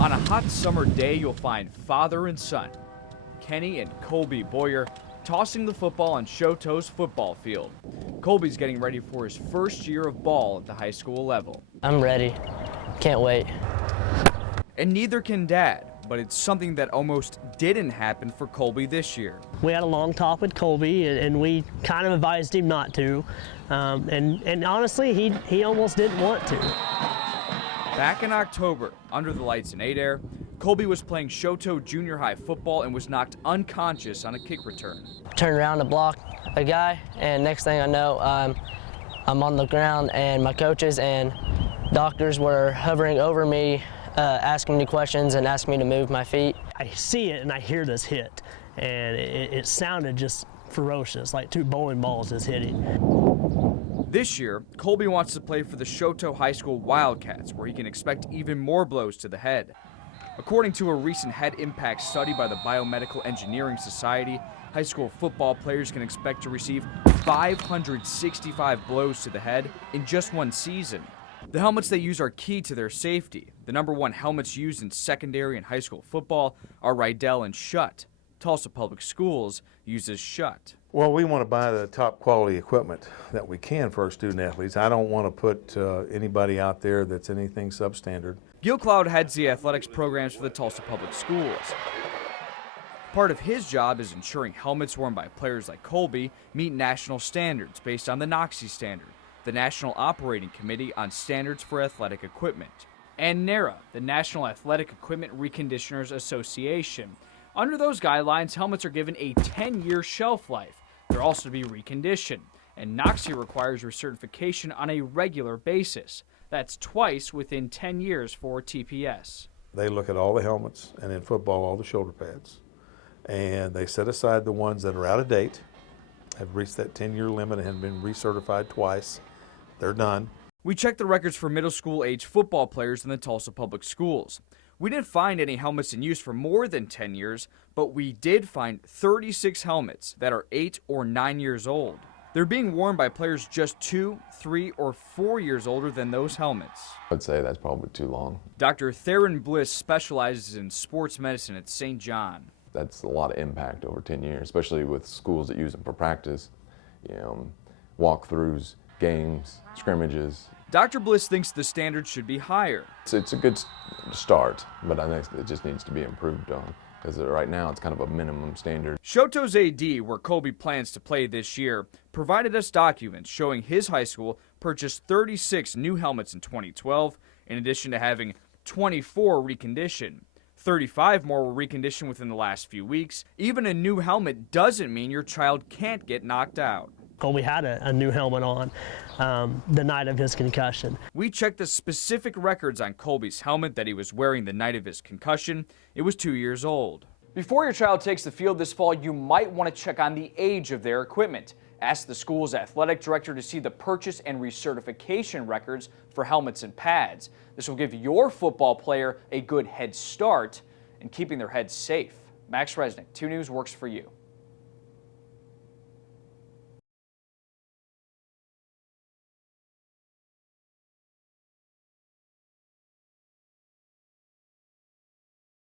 On a hot summer day, you'll find father and son, Kenny and Colby Boyer, tossing the football on Shoto's football field. Colby's getting ready for his first year of ball at the high school level. I'm ready. Can't wait. And neither can Dad, but it's something that almost didn't happen for Colby this year. We had a long talk with Colby, and we kind of advised him not to. And honestly, he almost didn't want to. Back in October, under the lights in Adair, Colby was playing Shoto Junior High football and was knocked unconscious on a kick return. Turned around to block a guy, and next thing I know, I'm on the ground, and my coaches and doctors were hovering over me, asking me questions and asking me to move my feet. I see it and I hear this hit, and it sounded just ferocious, like two bowling balls just hitting. This year, Colby wants to play for the Shoto High School Wildcats, where he can expect even more blows to the head. According to a recent head impact study by the Biomedical Engineering Society, high school football players can expect to receive 565 blows to the head in just one season. The helmets they use are key to their safety. The #1 helmets used in secondary and high school football are Rydell and Schutt. Tulsa Public Schools uses Schutt. Well, we want to buy the top quality equipment that we can for our student athletes. I don't want to put anybody out there that's anything substandard. Gil Cloud heads the athletics programs for the Tulsa Public Schools. Part of his job is ensuring helmets worn by players like Colby meet national standards based on the NOCSE standard, the National Operating Committee on Standards for Athletic Equipment, and NARA, the National Athletic Equipment Reconditioners Association. Under those guidelines, helmets are given a 10-year shelf life. They're also to be reconditioned, and NOCSE requires recertification on a regular basis. That's twice within 10 years for TPS. They look at all the helmets, and in football, all the shoulder pads, and they set aside the ones that are out of date, have reached that 10-year limit and have been recertified twice. They're done. We checked the records for middle school age football players in the Tulsa Public Schools. We didn't find any helmets in use for more than 10 years, but we did find 36 helmets that are 8 or 9 years old. They're being worn by players just 2, 3, or 4 years older than those helmets. I'd say that's probably too long. Dr. Theron Bliss specializes in sports medicine at St. John. That's a lot of impact over 10 years, especially with schools that use them for practice, walkthroughs, games, scrimmages. Dr. Bliss thinks the standards should be higher. It's a good start, but I think it just needs to be improved on, because right now it's kind of a minimum standard. Shoto's AD, where Colby plans to play this year, provided us documents showing his high school purchased 36 new helmets in 2012, in addition to having 24 reconditioned. 35 more were reconditioned within the last few weeks. Even a new helmet doesn't mean your child can't get knocked out. Colby had a new helmet on the night of his concussion. We checked the specific records on Colby's helmet that he was wearing the night of his concussion. It was 2 years old. Before your child takes the field this fall, you might want to check on the age of their equipment. Ask the school's athletic director to see the purchase and recertification records for helmets and pads. This will give your football player a good head start in keeping their heads safe. Max Resnick, 2 News works for you.